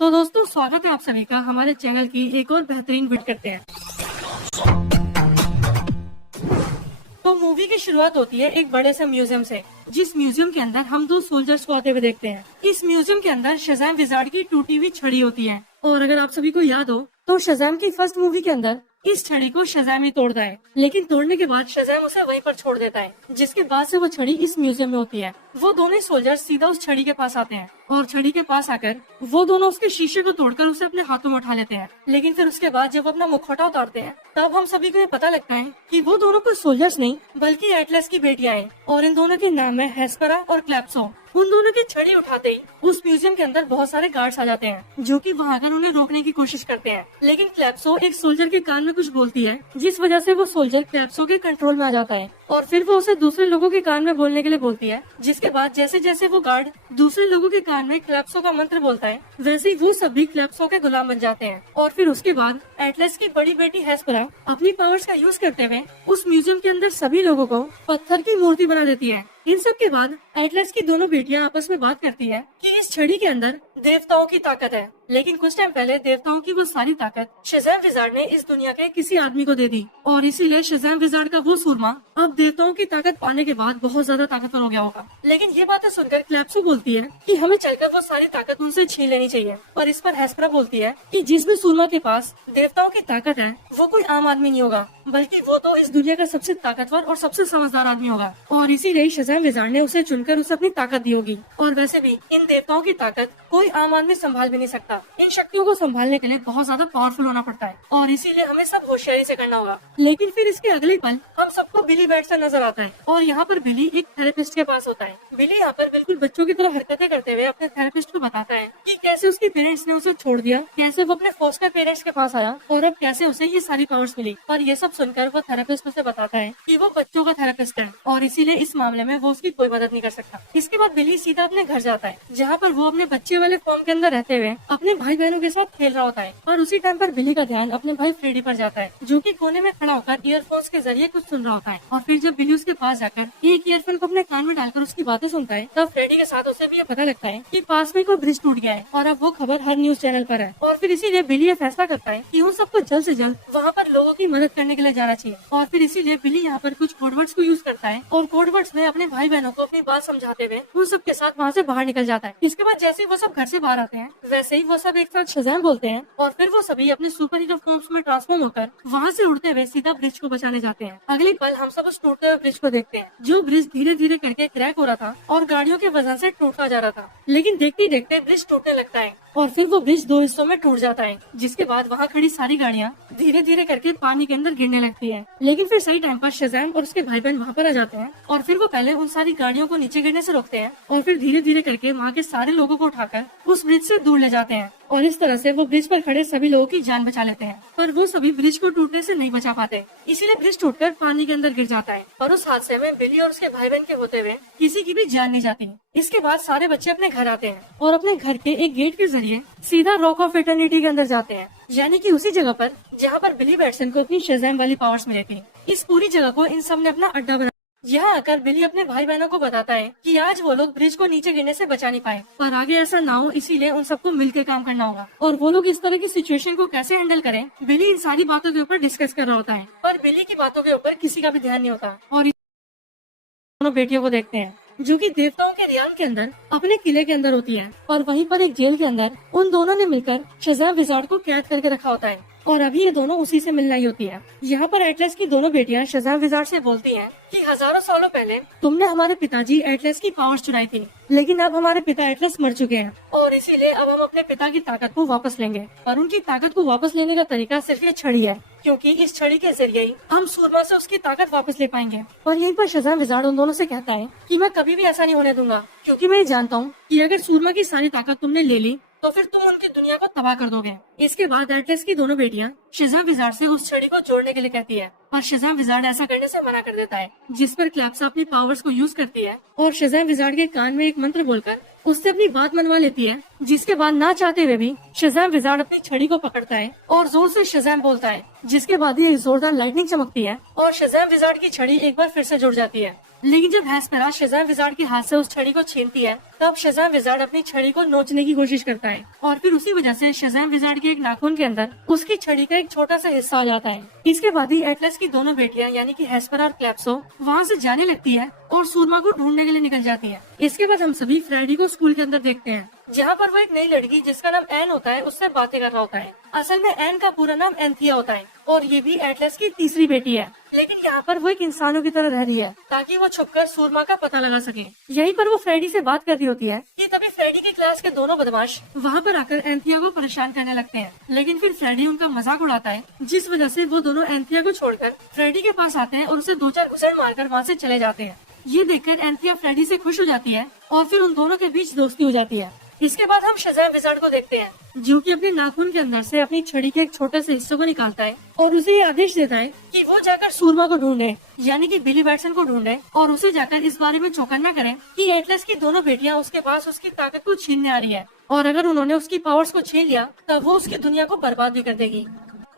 तो दोस्तों स्वागत है आप सभी का हमारे चैनल की एक और बेहतरीन वीडियो करते हैं। तो मूवी की शुरुआत होती है एक बड़े से म्यूजियम से, जिस म्यूजियम के अंदर हम दो सोल्जर्स को आते हुए देखते हैं। इस म्यूजियम के अंदर शज़ैम विज़ार्ड की टूटी हुई छड़ी होती है और अगर आप सभी को याद हो तो शज़ैम की फर्स्ट मूवी के अंदर इस छड़ी को शज़ैम ही तोड़ता है, लेकिन तोड़ने के बाद शज़ैम उसे वहीं पर छोड़ देता है, जिसके बाद से वो छड़ी इस म्यूजियम में होती है। वो दोनों सोल्जर्स सीधा उस छड़ी के पास आते हैं और छड़ी के पास आकर वो दोनों उसके शीशे को तोड़कर उसे अपने हाथों में उठा लेते हैं। लेकिन फिर उसके बाद जब अपना मुखौटा उतारते हैं तब हम सभी को ये पता लगता है कि वो दोनों कोई सोल्जर्स नहीं बल्कि एटलस की बेटियां हैं और इन दोनों के नाम है हेस्परा और क्लैप्सो। उन दोनों की छड़ी उठाते ही उस म्यूजियम के अंदर बहुत सारे गार्ड्स आ जाते हैं जो कि वहां आकर उन्हें रोकने की कोशिश करते हैं, लेकिन क्लैप्सो एक सोल्जर के कान में कुछ बोलती है जिस वजह से वो सोल्जर क्लैप्सो के कंट्रोल में आ जाता है और फिर वो उसे दूसरे लोगों के कान में बोलने के लिए बोलती है। जिसके बाद जैसे जैसे वो गार्ड दूसरे लोगों के कान में क्लैप्सो का मंत्र बोलता है वैसे ही वो सभी क्लैप्सो के गुलाम बन जाते हैं। और फिर उसके बाद एटलस की बड़ी बेटी हेस्परा अपनी पावर्स का यूज करते हुए उस म्यूजियम के अंदर सभी लोगों को पत्थर की मूर्ति बना देती है। इन सब के बाद एटलस की दोनों बेटियां आपस में बात करती है कि इस छड़ी के अंदर देवताओं की ताकत है, लेकिन कुछ टाइम पहले देवताओं की वो सारी ताकत शज़ैम विज़ार्ड ने इस दुनिया के किसी आदमी को दे दी और इसीलिए शज़ैम विज़ार्ड का वो सूरमा अब देवताओं की ताकत पाने के बाद बहुत ज्यादा ताकतवर हो गया होगा। लेकिन ये बातें सुनकर क्लैप्सो बोलती है कि हमें चलकर वो सारी ताकत उनसे छीन लेनी चाहिए और इस पर हेस्परा बोलती है कि जिस भी सूरमा के पास देवताओं की ताकत है वो कोई आम आदमी नहीं होगा बल्कि वो तो इस दुनिया का सबसे ताकतवर और सबसे समझदार आदमी होगा और इसीलिए शज़ैम विज़ार्ड ने उसे चुनकर उसे अपनी ताकत दी होगी। और वैसे भी इन देवताओं की ताकत कोई आम आदमी संभाल भी नहीं सकता। इन शक्तियों को संभालने के लिए बहुत ज्यादा पावरफुल होना पड़ता है और इसीलिए हमें सब होशियारी से करना होगा। लेकिन फिर इसके अगले पल हम सबको बिली बैठता नजर आता है और यहाँ पर बिली एक थेरेपिस्ट के पास होता है। बिली यहाँ पर बिल्कुल बच्चों की तरह हरकतें करते हुए अपने थेरेपिस्ट को बताता है कि कैसे उसके पेरेंट्स ने उसे छोड़ दिया, कैसे वो अपने फॉस्टर पेरेंट्स के पास आया और अब कैसे उसे ये सारी पावर्स मिली। और ये सब सुनकर वो थेरेपिस्ट उसे बताता है कि वो बच्चों का थेरेपिस्ट है और इसीलिए इस मामले में वो उसकी कोई मदद नहीं कर सकता। इसके बाद बिली सीधा अपने घर जाता है जहाँ पर वो अपने बच्चे वाले फॉर्म के अंदर रहते हुए अपने भाई बहनों के साथ खेल रहा होता है। और उसी टाइम पर बिली का ध्यान अपने भाई फ्रेडी पर जाता है जो कि कोने में खड़ा होकर ईयरफोन्स के जरिए कुछ सुन रहा होता है। और फिर जब बिली उसके पास जाकर एक ईयरफोन को अपने कान में डालकर उसकी बातें सुनता है तब फ्रेडी के साथ उसे भी ये पता लगता है कि पास में कोई ब्रिज टूट गया है और अब वो खबर हर न्यूज चैनल पर है। और फिर इसीलिए बिली ये फैसला करता है कि उन सबको जल्द से जल्द वहाँ पर लोगों की मदद करने के लिए जाना चाहिए। और फिर इसीलिए बिली यहाँ पर कुछ कोडवर्ड्स को यूज करता है और कोडवर्ड्स में अपने भाई बहनों को अपनी बात समझाते हुए उन सब के साथ वहाँ से बाहर निकल जाता है। इसके बाद जैसे ही वो सब घर से बाहर आते हैं वैसे ही वो सब एक साथ शज़ैम बोलते हैं और फिर वो सभी अपने सुपर हीरो फॉर्म्स में ट्रांसफॉर्म होकर वहाँ से उड़ते हुए सीधा ब्रिज को बचाने जाते हैं। अगले पल हम सब उस टूटते हुए ब्रिज को देखते हैं जो ब्रिज धीरे धीरे करके क्रैक हो रहा था और गाड़ियों के वजन से टूटता जा रहा था। लेकिन देखते ही देखते ब्रिज टूटने लगता है और फिर वो ब्रिज दो हिस्सों में टूट जाता है, जिसके बाद वहाँ खड़ी सारी गाड़ियाँ धीरे धीरे करके पानी के अंदर गिरने लगती है। लेकिन फिर सही टाइम पर शज़ैम और उसके भाई बहन वहाँ पर आ जाते हैं और फिर वो पहले उन सारी गाड़ियों को नीचे गिरने से रोकते हैं और फिर धीरे धीरे करके वहाँ के सारे लोगों को उठाकर उस ब्रिज से दूर ले जाते हैं और इस तरह से वो ब्रिज पर खड़े सभी लोगों की जान बचा लेते हैं। पर वो सभी ब्रिज को टूटने से नहीं बचा पाते, इसीलिए ब्रिज टूटकर पानी के अंदर गिर जाता है और उस हादसे में बिली और उसके भाई बहन के होते हुए किसी की भी जान नहीं जाती। इसके बाद सारे बच्चे अपने घर आते हैं और अपने घर के एक गेट के जरिए सीधा रॉक ऑफ इटर्निटी के अंदर जाते हैं, यानी कि उसी जगह पर जहाँ पर बिली बैटसन को अपनी शज़ैम वाली पावर्स मिली थी। इस पूरी जगह को इन सब ने अपना अड्डा बना। यहाँ आकर बिली अपने भाई बहनों को बताता है कि आज वो लोग ब्रिज को नीचे गिरने से बचा नहीं पाए पर आगे ऐसा ना हो, इसीलिए उन सबको मिलकर काम करना होगा और वो लोग इस तरह की सिचुएशन को कैसे हैंडल करें। बिली इन सारी बातों के ऊपर डिस्कस कर रहा होता है पर बिली की बातों के ऊपर किसी का भी ध्यान नहीं होता और दोनों बेटियों को देखते हैं जो कि देवताओं के रियान के अंदर अपने किले के अंदर होती है और वहीं पर एक जेल के अंदर उन दोनों ने मिलकर शज़ैम विज़ार्ड को कैद करके रखा होता है और अभी ये दोनों उसी से मिलना ही होती है। यहाँ पर एटलस की दोनों बेटियां शज़ैम विज़ार्ड से बोलती हैं कि हजारों सालों पहले तुमने हमारे पिताजी एटलस की पावर्स चुराई थी, लेकिन अब हमारे पिता एटलस मर चुके हैं और इसीलिए अब हम अपने पिता की ताकत को वापस लेंगे। और उनकी ताकत को वापस लेने का तरीका सिर्फ ये छड़ी है, क्योंकि इस छड़ी के जरिए ही हम सूरमा से उसकी ताकत वापस ले पाएंगे। और यहीं पर शज़ैम विज़ार्ड उन दोनों से कहता है कि मैं कभी भी ऐसा नहीं होने दूंगा, क्योंकि मैं जानता हूँ कि अगर सूरमा की सारी ताकत तुमने ले ली तो फिर तुम उनकी दुनिया को तबाह कर दोगे। इसके बाद एटलस की दोनों बेटियां शज़ैम विज़ार्ड से उस छड़ी को जोड़ने के लिए कहती है पर शज़ैम विज़ार्ड ऐसा करने से मना कर देता है, जिस पर क्लैप्सा अपनी पावर्स को यूज करती है और शज़ैम विज़ार्ड के कान में एक मंत्र बोलकर उससे अपनी बात मनवा लेती है, जिसके बाद ना चाहते हुए भी शज़ैम विज़ार्ड अपनी छड़ी को पकड़ता है और जोर से शज़ैम बोलता है, जिसके बाद ही एक जोरदार लाइटनिंग चमकती है और शज़ैम विज़ार्ड की छड़ी एक बार फिर से जुड़ जाती है। लेकिन जब हेस्पेरा शज़ैम विज़ार्ड के हाथ से उस छड़ी को छीनती है, तब शज़ैम विज़ार्ड अपनी छड़ी को नोचने की कोशिश करता है और फिर उसी वजह से शज़ैम विज़ार्ड के एक नाखून के अंदर उसकी छड़ी का एक छोटा सा हिस्सा आ जाता है। इसके बाद ही एटलस की दोनों बेटियां यानी कि हेस्पेरा और क्लैप्सो वहाँ से जाने लगती है और सूरमा को ढूंढने के लिए निकल जाती है। इसके बाद हम सभी फ्रेडी को स्कूल के अंदर देखते हैं, जहाँ पर वो एक नई लड़की जिसका नाम एन होता है उससे बातें कर रहा होता है। असल में एन का पूरा नाम एंथिया होता है और ये भी एटलस की तीसरी बेटी है, लेकिन यहाँ पर वो एक इंसानों की तरह रह रही है ताकि वो छुपकर सूरमा का पता लगा सके। यहीं पर वो फ्रेडी से बात कर रही होती है कि तभी फ्रेडी की क्लास के दोनों बदमाश वहाँ पर आकर एंथिया को परेशान करने लगते हैं, लेकिन फिर फ्रेडी उनका मजाक उड़ाता है, जिस वजह से वो दोनों एंथिया को छोड़कर फ्रेडी के पास आते हैं और उसे 2-4 घुसेड़ मारकर वहाँ से चले जाते हैं। ये देखकर एंथिया फ्रेडी से खुश हो जाती है और फिर उन दोनों के बीच दोस्ती हो जाती है। इसके बाद हम शज़ैम विज़ार्ड को देखते हैं, जो कि अपने नाखून के अंदर से अपनी छड़ी के एक छोटे से हिस्से को निकालता है और उसे ये आदेश देता है कि वो जाकर सूरमा को ढूंढे, यानी कि बिली बैटसन को ढूंढे और उसे जाकर इस बारे में चौकन्ना करें कि एटलस की दोनों बेटियां उसके पास उसकी ताकत को छीनने आ रही है और अगर उन्होंने उसकी पावर्स को छीन लिया तब वो उसकी दुनिया को बर्बाद भी कर देगी।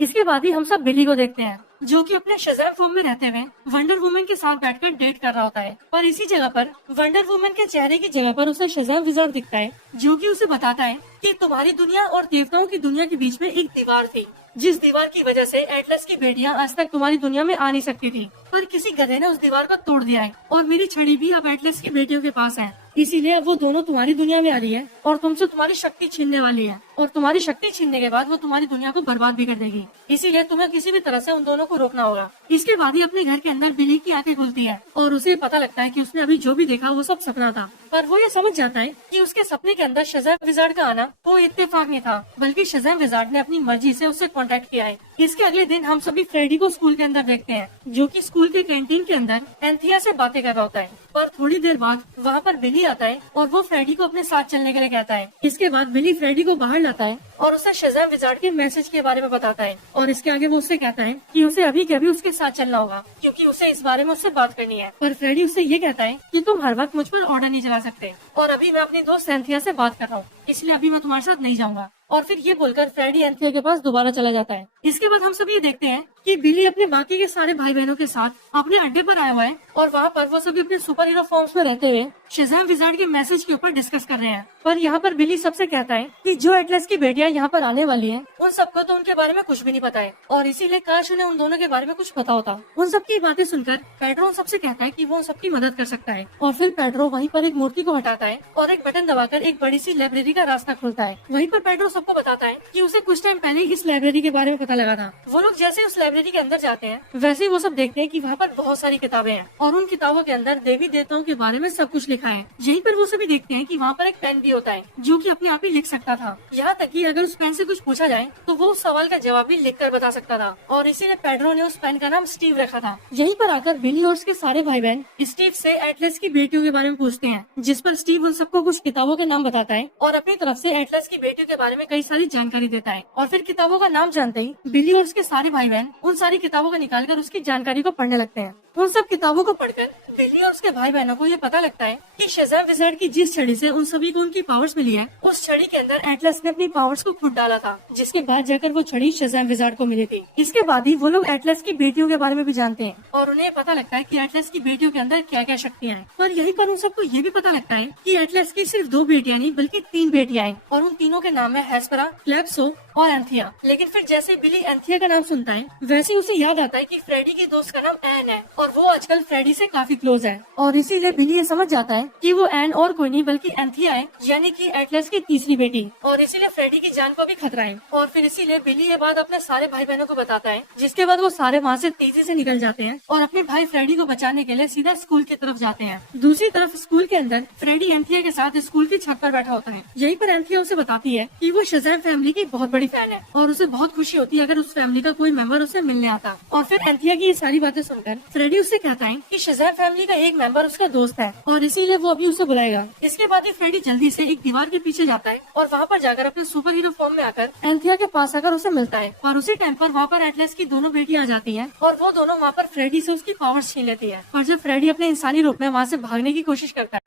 इसके बाद ही हम सब बिली को देखते हैं, जो कि अपने शज़ैम फॉर्म में रहते हुए वंडर वुमन के साथ बैठकर डेट कर रहा होता है। पर इसी जगह पर वंडर वुमन के चेहरे की जगह पर उसे शज़ैम विज़ार्ड दिखता है, जो कि उसे बताता है कि तुम्हारी दुनिया और देवताओं की दुनिया के बीच में एक दीवार थी, जिस दीवार की वजह से एटलस की बेटियां आज तक तुम्हारी दुनिया में आ नहीं सकती थी, पर किसी गधे ने उस दीवार को तोड़ दिया है और मेरी छड़ी भी अब एटलस की बेटियों के पास है, इसीलिए अब वो दोनों तुम्हारी दुनिया में आ रही है और तुमसे तुम्हारी शक्ति छीनने वाली है और तुम्हारी शक्ति छीनने के बाद वो तुम्हारी दुनिया को बर्बाद भी कर देगी, इसीलिए तुम्हें किसी भी तरह से उन दोनों को रोकना होगा। इसके बाद ही अपने घर के अंदर बिली की आंखें खुलती है और उसे पता लगता है कि उसने अभी जो भी देखा वो सब सपना था, पर वो ये समझ जाता है कि उसके सपने के अंदर शज़ैम विज़ार्ड का आना वो इत्तेफाक नहीं था, बल्कि शज़ैम विज़ार्ड ने अपनी मर्जी से उससे कांटेक्ट किया है। इसके अगले दिन हम सभी फ्रेडी को स्कूल के अंदर देखते हैं, जो कि स्कूल के कैंटीन के अंदर एंथिया से बातें कर रहा होता है, पर थोड़ी देर बाद वहाँ पर बिली आता है और वो फ्रेडी को अपने साथ चलने के लिए कहता है। इसके बाद बिली फ्रेडी को बाहर लाता है और उसे शज़ैम विज़ार्ड के मैसेज के बारे में बताता है और इसके आगे वो उससे कहता है कि उसे अभी के अभी उसके साथ चलना होगा, क्योंकि उसे इस बारे में उससे बात करनी है। पर फ्रेडी उससे ये कहता है कि तुम हर वक्त मुझ पर ऑर्डर नहीं चला सकते और अभी मैं अपनी दोस्त एंथिया से बात कर रहा हूँ, इसलिए अभी मैं तुम्हारे साथ नहीं जाऊंगा। और फिर ये बोलकर फ्रेडी एंथिया के पास दोबारा चला जाता है। इसके बाद हम सब ये देखते हैं कि बिली अपने बाकी के सारे भाई बहनों के साथ अपने अड्डे पर आया हुआ है और वहाँ पर वो सभी अपने सुपर हीरो फॉर्म्स में रहते हुए शज़ैम विज़ार्ड के मैसेज के ऊपर डिस्कस कर रहे हैं। पर यहाँ पर बिली सबसे कहता है कि जो एटलस की बेटियां यहाँ पर आने वाली हैं, उन सबको तो उनके बारे में कुछ भी नहीं पता है और इसीलिए काश उन्हें उन दोनों के बारे में कुछ पता होता। उन सबकी बातें सुनकर पेड्रो सबसे कहता है कि वो उन सबकी मदद कर सकता है और फिर पेड्रो वहीं पर एक मूर्ति को हटाता है और एक बटन दबाकर एक बड़ी सी लाइब्रेरी का रास्ता खुलता है। वहीं पर पेड्रो सबको बताता है कि उसे कुछ टाइम पहले इस लाइब्रेरी के बारे में पता लगा था। वो लोग जैसे उस लाइब्रेरी के अंदर जाते हैं वैसे ही वो सब देखते हैं कि वहाँ पर बहुत सारी किताबें हैं और उन किताबों के अंदर देवी देवताओं के बारे में सब कुछ लिखा है। यहीं पर वो सभी देखते हैं कि वहाँ पर एक पेन भी होता है, जो कि अपने आप ही लिख सकता था। यहाँ तक कि अगर उस पेन से कुछ पूछा जाए तो वो उस सवाल का जवाब भी लिख कर बता सकता था और इसीलिए पेड्रो ने उस पेन का नाम स्टीव रखा था। यहीं पर आकर बिली और उसके सारे भाई बहन स्टीव से एटलस की बेटियों के बारे में पूछते हैं, जिस पर स्टीव उन सबको कुछ किताबों के नाम बताता है और अपनी तरफ से एटलस की बेटियों के बारे में कई सारी जानकारी देता है। और फिर किताबों का नाम जानते ही बिली और उसके सारे भाई बहन उन सारी किताबों को निकालकर उसकी जानकारी को पढ़ने लगते हैं। उन सब किताबों को पढ़कर बिली और उसके भाई बहनों को ये पता लगता है कि शज़ैम विज़ार्ड की जिस छड़ी से उन सभी को उनकी पावर्स मिली है, उस छड़ी के अंदर एटलस ने अपनी पावर्स को खुद डाला था, जिसके बाद जाकर वो छड़ी शज़ैम विज़ार्ड को मिली थी। इसके बाद ही वो लोग एटलस की बेटियों के बारे में भी जानते हैं और उन्हें पता लगता है कि एटलस की बेटियों के अंदर क्या क्या शक्तियाँ हैं। पर यहीं पर उन सबको ये भी पता लगता है कि एटलस की सिर्फ 2 बेटियां नहीं बल्कि 3 बेटियां हैं और उन तीनों के नाम है हेस्पेरा, क्लैप्सो और एंथिया। लेकिन फिर जैसे बिली एंथिया का नाम सुनता है वैसे उसे याद आता है कि फ्रेडी की दोस्त का नाम एन है और वो आजकल फ्रेडी से काफी क्लोज है और इसीलिए बिली ये समझ जाता है कि वो एन और कोई नहीं बल्कि एंथिया है, यानी कि एटलस की तीसरी बेटी, और इसीलिए फ्रेडी की जान को भी खतरा है। और फिर इसीलिए बिली ये बात अपने सारे भाई बहनों को बताता है, जिसके बाद वो सारे वहाँ से तेजी से निकल जाते हैं और अपने भाई फ्रेडी को बचाने के लिए सीधा स्कूल की तरफ जाते हैं। दूसरी तरफ स्कूल के अंदर फ्रेडी एंथिया के साथ स्कूल की छत पर बैठा होता है। यहीं पर एंथिया उसे बताती है कि वो शज़ैम फैमिली की बहुत बड़ी फैन है और उसे बहुत खुशी होती है अगर उस फैमिली का कोई मेंबर उसे मिलने आता। और फिर एंथिया की ये सारी बातें सुनकर फ्रेडी उससे कहता है कि शज़ैम फैमिली का एक मेंबर उसका दोस्त है और इसीलिए वो अभी उसे बुलाएगा। इसके बाद ही फ्रेडी जल्दी से एक दीवार के पीछे जाता है और वहाँ पर जाकर अपने सुपर हीरो फॉर्म में आकर एंथिया के पास आकर उसे मिलता है और उसी टाइम पर वहाँ पर एटलस की दोनों बेटियां आ जाती हैं और वो दोनों वहाँ पर फ्रेडी से उसकी पावर्स छीन लेती है। और जब फ्रेडी अपने इंसानी रूप में वहाँ से भागने की कोशिश करता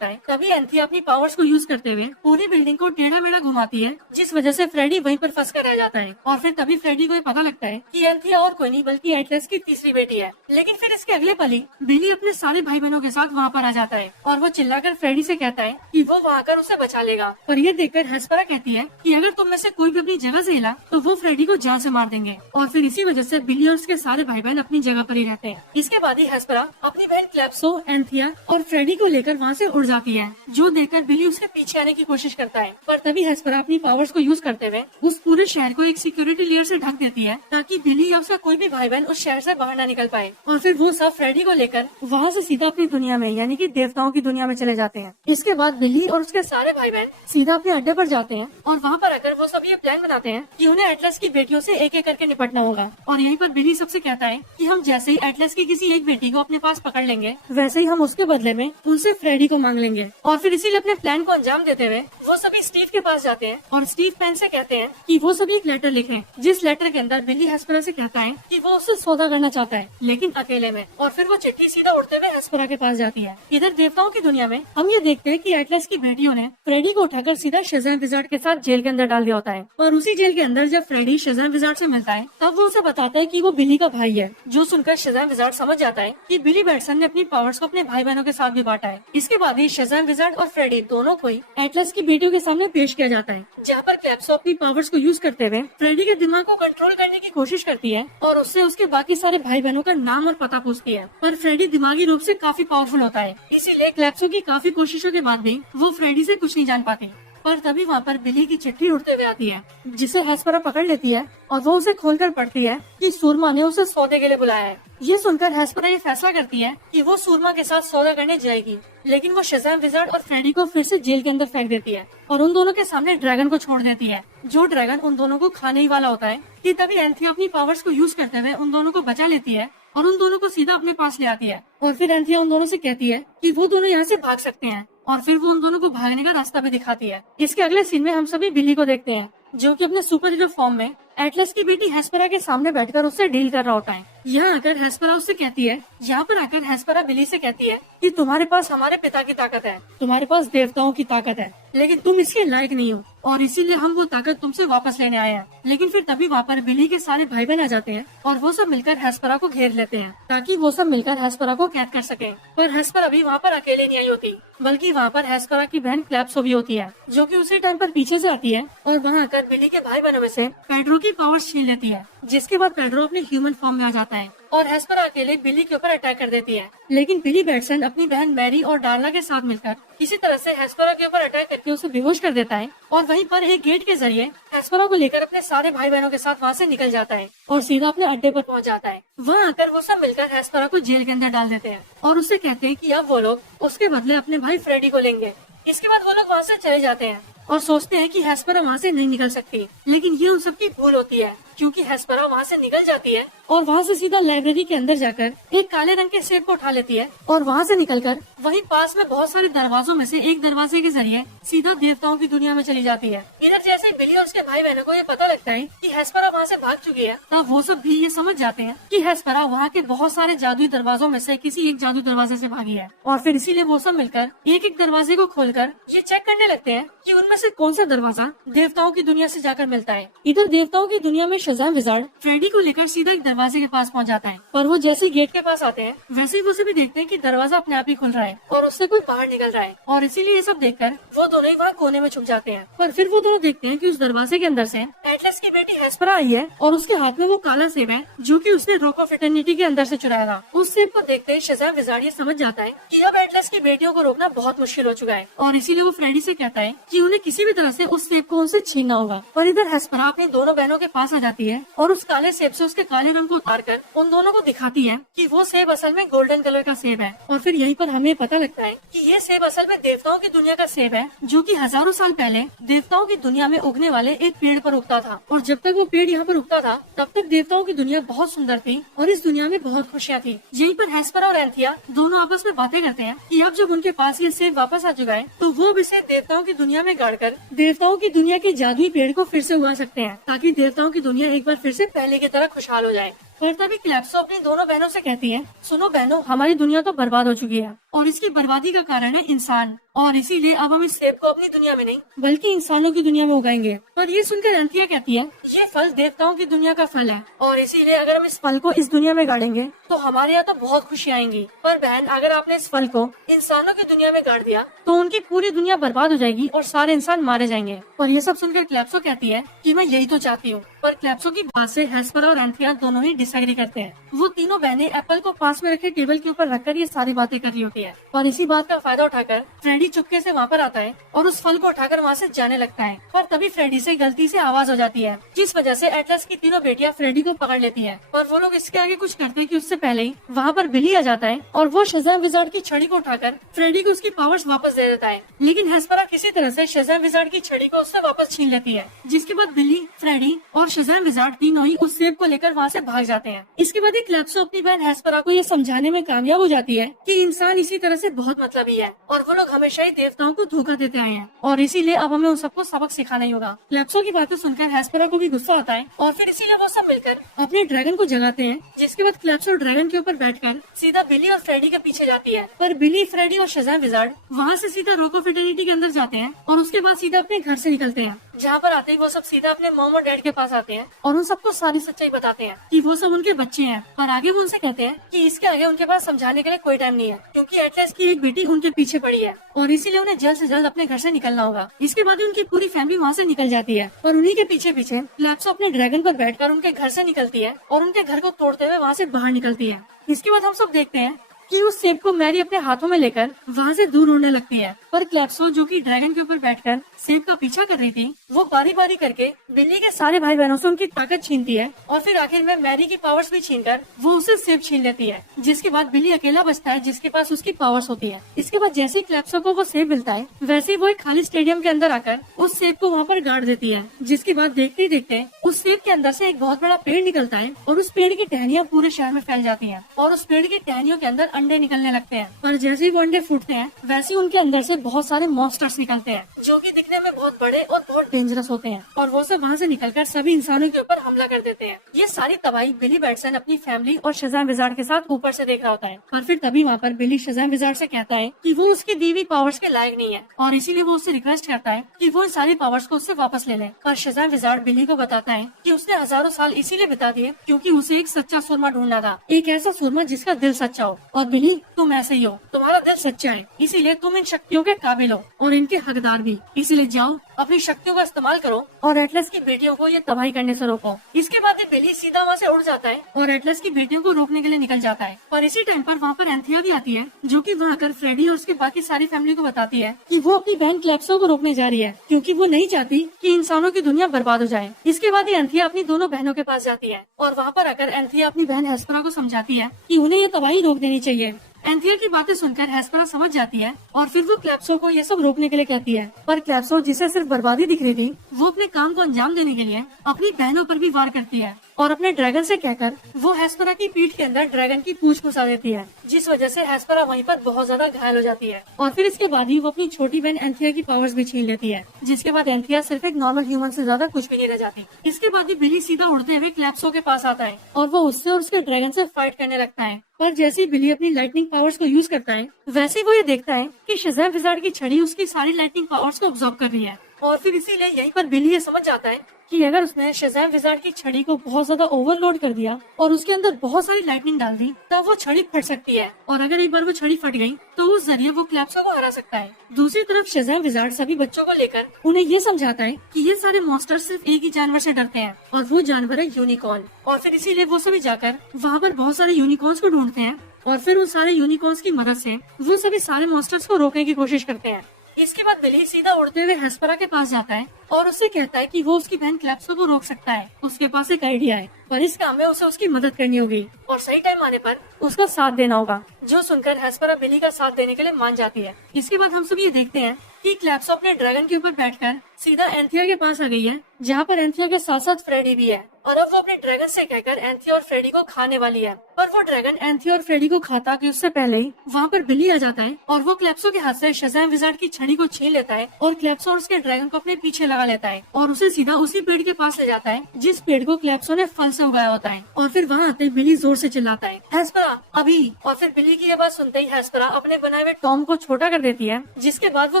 है तभी एंथिया अपनी पावर्स को यूज करते हुए पूरी बिल्डिंग को टेढ़ा मेढ़ा घुमाती है, जिस वजह से फ्रेडी वहीं पर फंस कर रह जाता है। और फिर तभी फ्रेडी को ये पता लगता है कि एंथिया और कोई नहीं बल्कि एटलस की तीसरी बेटी है। लेकिन फिर इसके अगले पल ही बिली अपने सारे भाई बहनों के साथ वहाँ पर आ जाता है और वो चिल्लाकर फ्रेडी से कहता है कि वो वहाँ आकर उसे बचा लेगा। पर ये देखकर हेस्परा कहती है कि अगर तुम में से कोई भी अपनी जगह से हिला तो वो फ्रेडी को जान से मार देंगे। और फिर इसी वजह से बिली और उसके सारे भाई बहन अपनी जगह पर ही रहते हैं। इसके बाद ही हेस्परा अपनी बहन क्लैप्सो, एंथिया और फ्रेडी को लेकर वहाँ से उड़ जाती है, जो देखकर बिली उसके पीछे आने की कोशिश करता है। पर तभी हेस्परा अपनी पावर्स को यूज करते हुए उस पूरे शहर को एक सिक्योरिटी लेयर से ढक देती है, ताकि बिली या उसका कोई भी भाई बहन उस शहर से बाहर न निकल पाए। और फिर वो सब फ्रेडी को लेकर वहाँ से सीधा अपनी दुनिया में यानी कि देवताओं की दुनिया में चले जाते हैं। इसके बाद बिली और उसके सारे भाई बहन सीधा अपने अड्डे पर जाते हैं और वहाँ पर आकर वो सब ये प्लान बनाते हैं कि उन्हें एटलस की बेटियों से एक एक करके निपटना होगा। और यहीं पर बिली सबसे कहता है कि हम जैसे ही एटलस की किसी एक बेटी को अपने पास पकड़ लेंगे, वैसे ही हम उसके बदले में उनसे फ्रेडी को मांग लेंगे। और फिर इसीलिए अपने प्लान को अंजाम देते हुए वो सभी स्टीव के पास जाते हैं और स्टीव पेन से कहते हैं कि वो सभी एक लेटर लिखें, जिस लेटर के अंदर बिली हेस्परा से कहता है कि वो उससे सौदा करना चाहता है, लेकिन अकेले में। और फिर वो चिट्ठी सीधा उड़ते हुए हेस्परा के पास जाती है। इधर देवताओं की दुनिया में हम ये देखते हैं कि एटलस की बेटियों ने फ्रेडी को उठाकर सीधा शज़ैम विज़ार्ड के साथ जेल के अंदर डाल दिया होता है। और उसी जेल के अंदर जब फ्रेडी शज़ैम विज़ार्ड से मिलता है, तब वो उसे बताता है कि वो बिली का भाई है, जो सुनकर शज़ैम विज़ार्ड समझ जाता है कि बिली बैटसन ने अपनी पावर्स को अपने भाई बहनों के साथ भी बांटा है। इसके बाद ही शज़ैम विज़ार्ड और फ्रेडी दोनों को ही एटलस की बेटियों के सामने पेश किया जाता है, जहाँ पर क्लैप्सो अपनी पावर्स को यूज करते हुए फ्रेडी के दिमाग को कंट्रोल करने की कोशिश करती है और उससे उसके बाकी सारे भाई बहनों का नाम और पता पूछती है। पर फ्रेडी दिमागी रूप से काफी पावरफुल होता है, इसीलिए क्लैप्सो की काफी कोशिशों के बाद भी वो फ्रेडी से कुछ नहीं जान पाती। पर तभी वहाँ पर बिली की चिट्ठी उड़ते हुए आती है, जिसे हेस्परा पकड़ लेती है और वो उसे खोलकर पढ़ती है कि सूरमा ने उसे सौदे के लिए बुलाया है। ये सुनकर हेस्परा ये फैसला करती है कि वो सूरमा के साथ सौदा करने जाएगी, लेकिन वो शज़ैम विज़ार्ड और फ्रेडी को फिर से जेल के अंदर फेंक देती है और उन दोनों के सामने ड्रैगन को छोड़ देती है, जो ड्रैगन उन दोनों को खाने ही वाला होता है। कि तभी एंथिया अपनी पावर्स को यूज करते हुए उन दोनों को बचा लेती है और उन दोनों को सीधा अपने पास ले आती है। और फिर एंथिया उन दोनों से कहती है कि वो दोनों यहाँ से भाग सकते हैं और फिर वो उन दोनों को भागने का रास्ता भी दिखाती है। इसके अगले सीन में हम सभी बिली को देखते हैं, जो कि अपने सुपर हीरो फॉर्म में एटलस की बेटी हेस्परा के सामने बैठकर उससे डील कर रहा होता है। यहाँ आकर हेस्परा उससे कहती है, यहाँ पर आकर हेस्परा बिली से कहती है कि तुम्हारे पास हमारे पिता की ताकत है, तुम्हारे पास देवताओं की ताकत है, लेकिन तुम इसके लायक नहीं हो और इसीलिए हम वो ताकत तुमसे वापस लेने आए हैं। लेकिन फिर तभी वहाँ पर बिली के सारे भाई बहन आ जाते हैं और वो सब मिलकर हेस्परा को घेर लेते हैं, ताकि वो सब मिलकर हेस्परा को कैद कर सके। पर हेस्परा भी वहाँ पर अकेले नहीं आई होती, बल्कि वहाँ पर हेस्परा की बहन क्लैप्सो भी होती है, जो कि उसी टाइम पर पीछे से आती है और वहाँ आकर बिली के भाई बहनों में से पेड्रो की पावर्स छीन लेती है। जिसके बाद पेड्रो अपने ह्यूमन फॉर्म में आ जाता है और हेस्परा अकेले बिली के ऊपर अटैक कर देती है। लेकिन बिली बैटसन अपनी बहन मैरी और डार्ला के साथ मिलकर किसी तरह से हेस्परा के ऊपर अटैक करके उसे बेहोश कर देता है और वहीं पर एक गेट के जरिए हेस्परा को लेकर अपने सारे भाई बहनों के साथ वहाँ से निकल जाता है और सीधा अपने अड्डे पर पहुँच जाता है। वहाँ आकर वो सब मिलकर हेस्परा को जेल के अंदर डाल देते हैं और उससे कहते हैं कि अब वो लोग उसके बदले अपने भाई फ्रेडी को लेंगे। इसके बाद वो लोग वहाँ से चले जाते हैं और सोचते हैं कि हेस्परा वहाँ से नहीं निकल सकती, लेकिन ये उन सबकी भूल होती है, क्योंकि हेस्परा वहाँ से निकल जाती है और वहाँ से सीधा लाइब्रेरी के अंदर जाकर एक काले रंग के सेब को उठा लेती है और वहाँ से निकलकर वहीं पास में बहुत सारे दरवाजों में से एक दरवाजे के जरिए सीधा देवताओं की दुनिया में चली जाती है। इधर जैसे बिली और उसके भाई बहनों को ये पता लगता है कि हेस्परा वहाँ से भाग चुकी है, तब वो सब भी ये समझ जाते हैं कि हेस्परा वहाँ के बहुत सारे जादुई दरवाजों में से किसी एक जादू दरवाजे से भागी है। और फिर इसीलिए वो सब मिलकर एक एक दरवाजे को खोलकर ये चेक करने लगते हैं कि उनमें से कौन सा दरवाजा देवताओं की दुनिया से जाकर मिलता है। इधर देवताओं की दुनिया में शज़ैम विज़ार्ड फ्रेडी को लेकर सीधा एक दरवाजे के पास पहुंच जाता है, पर वो जैसे गेट के पास आते हैं वैसे ही वो सभी देखते हैं कि दरवाजा अपने आप ही खुल रहा है और उससे कोई बाहर निकल रहा है। और इसीलिए ये सब देखकर वो दोनों ही वहाँ कोने में छुप जाते हैं। पर फिर वो दोनों देखते हैं कि उस दरवाजे के अंदर से एटलस की बेटी हेस्परा आई है और उसके हाथ में वो काला सेब है, जो कि उसने रॉक ऑफ इटर्निटी के अंदर से चुराया था। उस सेब को देखते ही शज़ैम विज़ार्ड ये समझ जाता है कि अब एटलस की बेटियों को रोकना बहुत मुश्किल हो चुका है और इसीलिए वो फ्रेडी से कहता है कि उन्हें किसी भी तरह से उस सेब को उनसे छीनना होगा। पर इधर हेस्परा अपनी दोनों बहनों के पास आ जाती है और उस काले सेब से उसके काले रंग को उतारकर उन दोनों को दिखाती है कि वो सेब असल में गोल्डन कलर का सेब है। और फिर यहीं पर हमें पता लगता है कि ये सेब असल में देवताओं की दुनिया का सेब है, जो कि हजारों साल पहले देवताओं की दुनिया में उगने वाले एक पेड़ पर उगता था। और जब तक वो पेड़ यहाँ पर उगता था तब तक देवताओं की दुनिया बहुत सुंदर थी और इस दुनिया में बहुत खुशियाँ थी। यहीं पर हेस्परा और एंथिया दोनों आपस में बातें करते हैं कि अब जब उनके पास ये सेब वापस आ चुका है तो वो इसे देवताओं की दुनिया में गाड़कर देवताओं की दुनिया के जादुई पेड़ को फिर से उगा सकते हैं, ताकि देवताओं की दुनिया एक बार फिर से पहले की तरह खुशहाल हो जाए। पर तभी क्लैप्सो अपनी दोनों बहनों से कहती है, सुनो बहनों, हमारी दुनिया तो बर्बाद हो चुकी है और इसकी बर्बादी का कारण है इंसान, और इसीलिए अब हम इस सेब को अपनी दुनिया में नहीं बल्कि इंसानों की दुनिया में उगाएंगे। पर ये सुनकर एंथिया कहती है, ये फल देवताओं की दुनिया का फल है और इसीलिए अगर हम इस फल को इस दुनिया में गाड़ेंगे तो हमारे यहाँ तो बहुत खुशी आएंगी। पर बहन, अगर आपने इस फल को इंसानों की दुनिया में गाड़ दिया तो उनकी पूरी दुनिया बर्बाद हो जाएगी और सारे इंसान मारे जाएंगे। पर ये सब सुनकर क्लैप्सो कहती है कि मैं यही तो चाहती हूँ। पर क्लैप्सो की बात से हेस्परा और एंथिया दोनों ही डिसएग्री करते हैं। वो तीनों बहनें एप्पल को पास में रखे टेबल के ऊपर रखकर ये सारी बातें कर रही होती है। और इसी बात का फायदा उठाकर फ्रेडी चुपके से वहाँ पर आता है और उस फल को उठाकर वहाँ से जाने लगता है। पर तभी फ्रेडी से गलती से आवाज हो जाती है, जिस वजह से एटलस की तीनों बेटियां फ्रेडी को पकड़ लेती हैं। और वो लोग इसके आगे कुछ करते हैं कि उससे पहले ही वहाँ पर बिली आ जाता है और वो शज़ैम विज़ार्ड की छड़ी को उठाकर फ्रेडी को उसकी पावर्स वापस दे देता है। लेकिन हेस्परा किसी तरह से शज़ैम विज़ार्ड की छड़ी को उससे वापस छीन लेती है, जिसके बाद बिली, फ्रेडी और शज़ैम विज़ार्ड तीनों ही उस सेब को लेकर वहाँ से भाग जाते हैं। इसके बाद क्लैप्सो अपनी बहन हेस्परा को ये समझाने में कामयाब हो जाती है कि इंसान इसी तरह से बहुत मतलबी है और वो लोग हमेशा ही देवताओं को धोखा देते आए हैं और इसीलिए अब हमें उन सबको सबक सिखाना ही होगा। क्लैप्सो की बातें सुनकर हेस्परा को भी गुस्सा आता है और फिर इसीलिए वो सब मिलकर अपने ड्रैगन को जगाते हैं, जिसके बाद क्लैप्सो ड्रैगन के ऊपर बैठकर सीधा बिली और फ्रेडी के पीछे जाती है। पर बिली, फ्रेडी और शज़ैम विज़ार्ड वहाँ से सीधा रोको फिटर्निटी के अंदर जाते हैं और उसके बाद सीधा अपने घर से निकलते हैं। जहाँ पर आते ही वो सब सीधा अपने मॉम और डैड के पास आते हैं और उन सबको सारी सच्चाई बताते हैं कि वो सब उनके बच्चे हैं। पर आगे वो उनसे कहते हैं कि इसके आगे उनके पास समझाने के लिए कोई टाइम नहीं है, क्योंकि एटलस की एक बेटी उनके पीछे पड़ी है और इसीलिए उन्हें जल्द से जल्द अपने घर से निकलना होगा। इसके बाद उनकी पूरी फैमिली वहाँ से निकल जाती है और उन्हीं के पीछे पीछे क्लैप्सो अपने ड्रैगन पर बैठकर उनके घर से निकलती है और उनके घर को तोड़ते हुए वहाँ से बाहर निकलती है। इसके बाद हम सब देखते हैं कि उस सेब को मैरी अपने हाथों में लेकर वहाँ से दूर उड़ने लगती है। पर क्लैप्सो, जो कि ड्रैगन के ऊपर बैठकर सेब का पीछा कर रही थी, वो बारी बारी करके बिल्ली के सारे भाई बहनों से उनकी ताकत छीनती है और फिर आखिर में मैरी की पावर्स भी छीनकर वो उसे सेब छीन लेती है, जिसके बाद बिल्ली अकेला बचता है जिसके पास उसकी पावर्स होती है। इसके बाद जैसे ही क्लैप्सो को वो सेब मिलता है, वैसे ही वो एक खाली स्टेडियम के अंदर आकर उस सेब को वहाँ पर गाड़ देती है, जिसके बाद देखते ही देखते उस सेब के अंदर से एक बहुत बड़ा पेड़ निकलता है और उस पेड़ की टहनियाँ पूरे शहर में फैल जाती है और उस पेड़ की टहनियों के अंदर अंडे निकलने लगते हैं। पर जैसे ही वो अंडे फूटते हैं, वैसे ही उनके अंदर से बहुत सारे मॉन्स्टर्स निकलते हैं, जो कि दिखने में बहुत बड़े और बहुत डेंजरस होते हैं और वो सब वहाँ से निकलकर सभी इंसानों के ऊपर हमला कर देते हैं। ये सारी तबाही बिली बैटसन अपनी फैमिली और शज़ैम विज़ार्ड के साथ ऊपर से देख रहा होता है। पर फिर तभी वहाँ पर बिली शज़ैम विज़ार्ड से कहता है कि वो उसकी दी हुई पावर्स के लायक नहीं है और इसीलिए वो उससे रिक्वेस्ट करता है कि वो इन सारी पावर्स को उससे वापस ले ले। पर शज़ैम विज़ार्ड बिली को बताता है कि उसने हजारों साल इसीलिए बिता दिए क्योंकि उसे एक सच्चा सुरमा ढूंढना था, एक ऐसा सुरमा जिसका दिल सच्चा हो। और बिली, तुम ऐसे ही हो, तुम्हारा दिल सच्चा है, इसीलिए तुम इन शक्तियों के काबिल हो और इनके हकदार भी। इसीलिए जाओ, अपनी शक्तियों का इस्तेमाल करो और एटलस की बेटियों को ये तबाही करने से रोको। इसके बाद बिली सीधा वहाँ से उड़ जाता है और एटलस की बेटियों को रोकने के लिए निकल जाता है। पर इसी टाइम पर वहाँ पर एंथिया भी आती है, जो कि वहाँ आकर फ्रेडी और उसकी बाकी सारी फैमिली को बताती है कि वो अपनी बहन क्लैप्सो को रोकने जा रही है, क्योंकि वो नहीं चाहती कि इंसानों की दुनिया बर्बाद हो जाए। इसके बाद एंथिया अपनी दोनों बहनों के पास जाती है और वहाँ पर आकर एंथिया अपनी बहन हेस्परा को समझाती है कि उन्हें ये तबाही रोक देनी चाहिए। एंथिया की बातें सुनकर हेस्परा समझ जाती है और फिर वो क्लैप्सो को ये सब रोकने के लिए कहती है। पर क्लैप्सो, जिसे सिर्फ बर्बादी दिख रही थी, वो अपने काम को अंजाम देने के लिए अपनी बहनों पर भी वार करती है और अपने ड्रैगन से कहकर वो हेस्परा की पीठ के अंदर ड्रैगन की पूंछ घुसा देती है, जिस वजह से हेस्परा वहीं पर बहुत ज्यादा घायल हो जाती है। और फिर इसके बाद ही वो अपनी छोटी बहन एंथिया की पावर्स भी छीन लेती है, जिसके बाद एंथिया सिर्फ एक नॉर्मल ह्यूमन से ज्यादा कुछ भी नहीं रह जाती। इसके बाद ही बिली सीधा उड़ते हुए क्लैप्सो के पास आता है और वो उससे और उसके ड्रैगन से फाइट करने लगता है। पर जैसे ही बिली अपनी लाइटनिंग पावर्स को यूज करता है, वैसे ही वो ये देखता है कि शज़ैम विज़ार्ड की छड़ी उसकी सारी लाइटनिंग पावर्स को ऑब्जॉर्व कर रही है और फिर इसीलिए यहीं पर बिली ये समझ जाता है कि अगर उसने शज़ैम विज़ार्ड की छड़ी को बहुत ज्यादा ओवरलोड कर दिया और उसके अंदर बहुत सारी लाइटनिंग डाल दी, तब वो छड़ी फट सकती है और अगर एक बार वो छड़ी फट गई तो उस जरिए वो क्लैप्सो को हरा सकता है। दूसरी तरफ शज़ैम विज़ार्ड सभी बच्चों को लेकर उन्हें ये समझाता है कि ये सारे मॉन्स्टर सिर्फ एक ही जानवर से डरते हैं और वो जानवर है यूनिकॉर्न। और फिर इसीलिए वो सभी जाकर वहाँ पर बहुत सारे यूनिकॉर्न्स को ढूंढते हैं और फिर उन सारे यूनिकॉर्न्स की मदद से वो सभी सारे मॉन्स्टर्स को रोकने की कोशिश करते हैं। इसके बाद बिली सीधा उड़ते हुए हेस्परा के पास जाता है और उससे कहता है कि वो उसकी बहन क्लैप्सो को रोक सकता है। उसके पास एक आइडिया है, पर इस काम में उसे उसकी मदद करनी होगी और सही टाइम आने पर उसका साथ देना होगा, जो सुनकर हेस्परा बिली का साथ देने के लिए मान जाती है। इसके बाद हम सब ये देखते हैं कि क्लैप्सो अपने ड्रैगन के ऊपर बैठकर सीधा एंथिया के पास आ गई है, जहाँ पर एंथिया के साथ साथ फ्रेडी भी है और अब वो अपने ड्रैगन से कहकर एंथिया और फ्रेडी को खाने वाली है। पर वो ड्रैगन एंथिया और फ्रेडी को खाता कि उससे पहले ही वहाँ पर बिली आ जाता है और वो क्लैप्सो के हाथ से शज़ैम विज़ार्ड की छड़ी को छीन लेता है और क्लैप्सो और उसके ड्रैगन को अपने पीछे लगा लेता है और उसे सीधा उसी पेड़ के पास ले जाता है जिस पेड़ को क्लैप्सो ने फल से उगाया होता है। और फिर वहाँ आते बिली जोर से चिल्लाता है, हेस्परा अभी। और फिर बिली की ये बात सुनते ही हेस्परा अपने बनाए हुए टॉम को छोटा कर देती है, जिसके बाद वो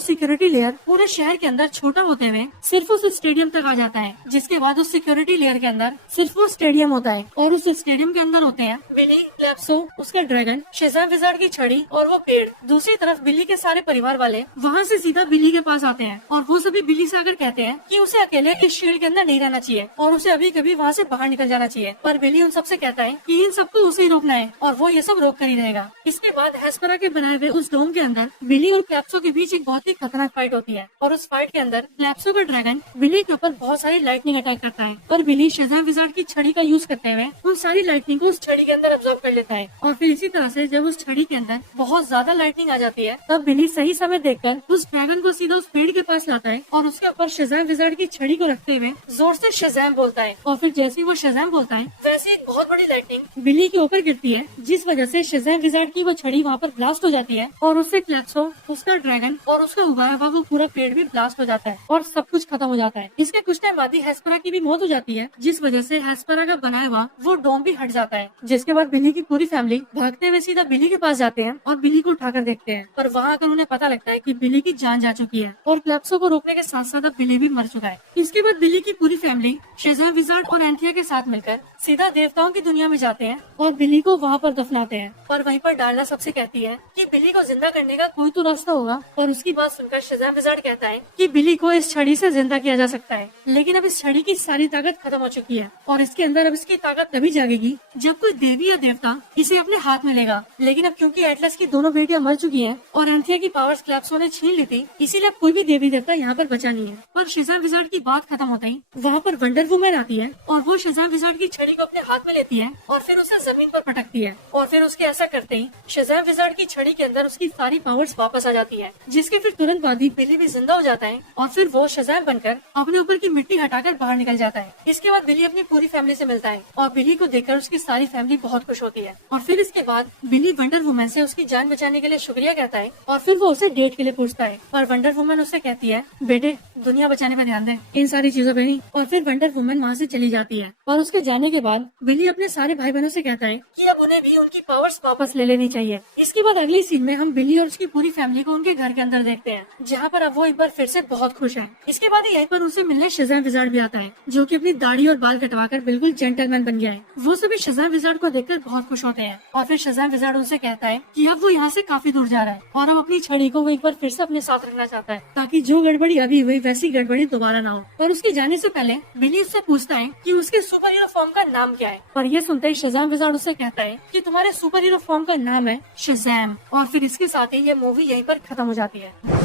सिक्योरिटी लेयर पूरे शहर के अंदर छोटा होते हुए सिर्फ उस स्टेडियम तक आ जाता है। जिसके बाद उस सिक्योरिटी लेयर के अंदर सिर्फ वो स्टेडियम होता है और उस स्टेडियम के अंदर होते हैं बिली, क्लैप्सो, उसका ड्रैगन, शेज़ैम विज़ार्ड की छड़ी और वो पेड़। दूसरी तरफ बिली के सारे परिवार वाले वहाँ से सीधा बिली के पास आते हैं और वो सभी बिली से आकर कहते हैं कि उसे अकेले इस शील्ड के अंदर नहीं रहना चाहिए और उसे अभी कभी वहाँ से बाहर निकल जाना चाहिए। पर बिली उन सबसे कहता है कि इन सबको उसे ही रोकना है और वो ये सब रोक कर ही रहेगा। इसके बाद हेस्परा के बनाए हुए उस डोम के अंदर बिली और क्लैप्सो के बीच एक बहुत ही खतरनाक फाइट होती है और उस फाइट के अंदर क्लैप्सो का ड्रैगन बिली के ऊपर बहुत सारी लाइटनिंग अटैक करता है, पर बिली शेज़ैम विज़ार्ड की छड़ी का यूज करते हुए उन सारी लाइटनिंग को उस छड़ी के अंदर अब्सॉर्ब कर लेता है। और फिर इसी तरह से जब उस छड़ी के अंदर बहुत ज्यादा लाइटनिंग आ जाती है तब बिली सही समय देखकर उस ड्रैगन को सीधा उस पेड़ के पास लाता है और उसके ऊपर शेज़ैम विज़ार्ड की छड़ी को रखते हुए जोर से शेज़ैम बोलता है। और फिर जैसे ही वो शेज़ैम बोलता है वैसे एक बहुत बड़ी लाइटनिंग बिली के ऊपर गिरती है, जिस वजह से शेज़ैम विज़ार्ड की वो छड़ी वहाँ पर ब्लास्ट हो जाती है और उससे क्लैप्सो, उसका ड्रैगन और उसका उगाया हुआ वो पूरा पेड़ भी ब्लास्ट हो जाता है और सब कुछ खत्म हो जाता है। इसके कुछ टाइम बाद ही हेस्परा की भी मौत हो जाती है, जिस वजह से हेस्परा का बनाया हुआ वो डोम भी हट जाता है। जिसके बाद बिली की पूरी फैमिली भागते हुए सीधा बिली के पास जाते हैं और बिली को उठाकर देखते हैं, पर वहाँ आकर उन्हें पता लगता है कि बिली की जान जा चुकी है और क्लैप्सो को रोकने के साथ साथ अब बिली भी मर चुका है। इसके बाद बिली की पूरी फैमिली शेज़ैम विज़ार्ड और एंथिया के साथ मिलकर सीधा देवताओं की दुनिया में जाते हैं और बिली को वहाँ पर दफनाते हैं। पर वहीं पर डार्ला सबसे कहती है कि बिली को जिंदा करने का कोई तो रास्ता होगा, और उसकी बात सुनकर शेज़ैम विज़ार्ड कहता है कि बिली को इस छड़ी से जिंदा किया जा सकता है, लेकिन अब इस छड़ी की सारी ताकत खत्म हो चुकी है और इसके अंदर अब इसकी ताकत तभी जागेगी जब कोई देवी या देवता इसे अपने हाथ में लेगा। लेकिन अब क्योंकि एटलस की दोनों बेटियां मर चुकी हैं और एंथिया की पावर्स क्लैप्सो ने छीन ली थी, इसीलिए अब कोई भी देवी देवता यहाँ पर बचा नहीं है। पर शेज़ैम विज़ार्ड की बात खत्म होते ही वहाँ पर वंडर वुमन आती है और वो शेज़ैम विज़ार्ड की छड़ी को अपने हाथ में लेती है और फिर उसे जमीन पर पटकती है और फिर उसके ऐसा करते ही शेज़ैम विज़ार्ड की छड़ी के अंदर उसकी सारी पावर्स वापस आ जाती है, जिसके फिर तुरंत बाद ही बिली भी जिंदा हो जाता है और फिर वो शेज़ैम बनकर अपने ऊपर की मिट्टी हटाकर बाहर निकल जाता है। इसके बाद बिली अपनी पूरी फैमिली से मिलता है और बिली को देखकर उसकी सारी फैमिली बहुत खुश होती है। और फिर इसके बाद बिली वंडर वुमन से उसकी जान बचाने के लिए शुक्रिया कहता है और फिर वो उसे डेट के लिए पूछता है, और वंडर वुमन उससे कहती है, बेटे दुनिया बचाने पर ध्यान दे, इन सारी चीजों पे नहीं। और फिर वंडर वुमन वहाँ से चली जाती है और उसके जाने के बाद बिली अपने सारे भाई बहनों से कहता है कि अब उन्हें भी उनकी पावर्स वापस ले लेनी चाहिए। इसके बाद अगली सीन में हम बिली और उसकी पूरी फैमिली को उनके घर के अंदर देखते हैं, जहाँ पर अब वो एक बार फिर से बहुत खुश है। इसके बाद यहीं पर उसे मिलने शेज़ैम विज़ार्ड भी आता है, जो कि अपनी दाढ़ी और बाल कटवाकर बिल्कुल जेंटलमैन बन गया है। वो सभी शेज़ैम विज़ार्ड को देखकर बहुत खुश होते हैं और फिर शेज़ैम विज़ार्ड उनसे कहता है कि अब वो यहाँ से काफी दूर जा रहा है और अब अपनी छड़ी को वो एक बार फिर से अपने साथ रखना चाहता है, ताकि जो गड़बड़ी अभी हुई वैसी गड़बड़ी दोबारा ना हो। पर उसके जाने से पहले बिली उससे पूछता है कि उसके सुपर हीरो फॉर्म का नाम क्या है। पर ये सुनते ही शेज़ैम विज़ार्ड उससे कहता है कि तुम्हारे सुपर हीरो फॉर्म का नाम है शेज़ैम। और फिर इसके साथ ही ये मूवी यहीं पर खत्म हो जाती है।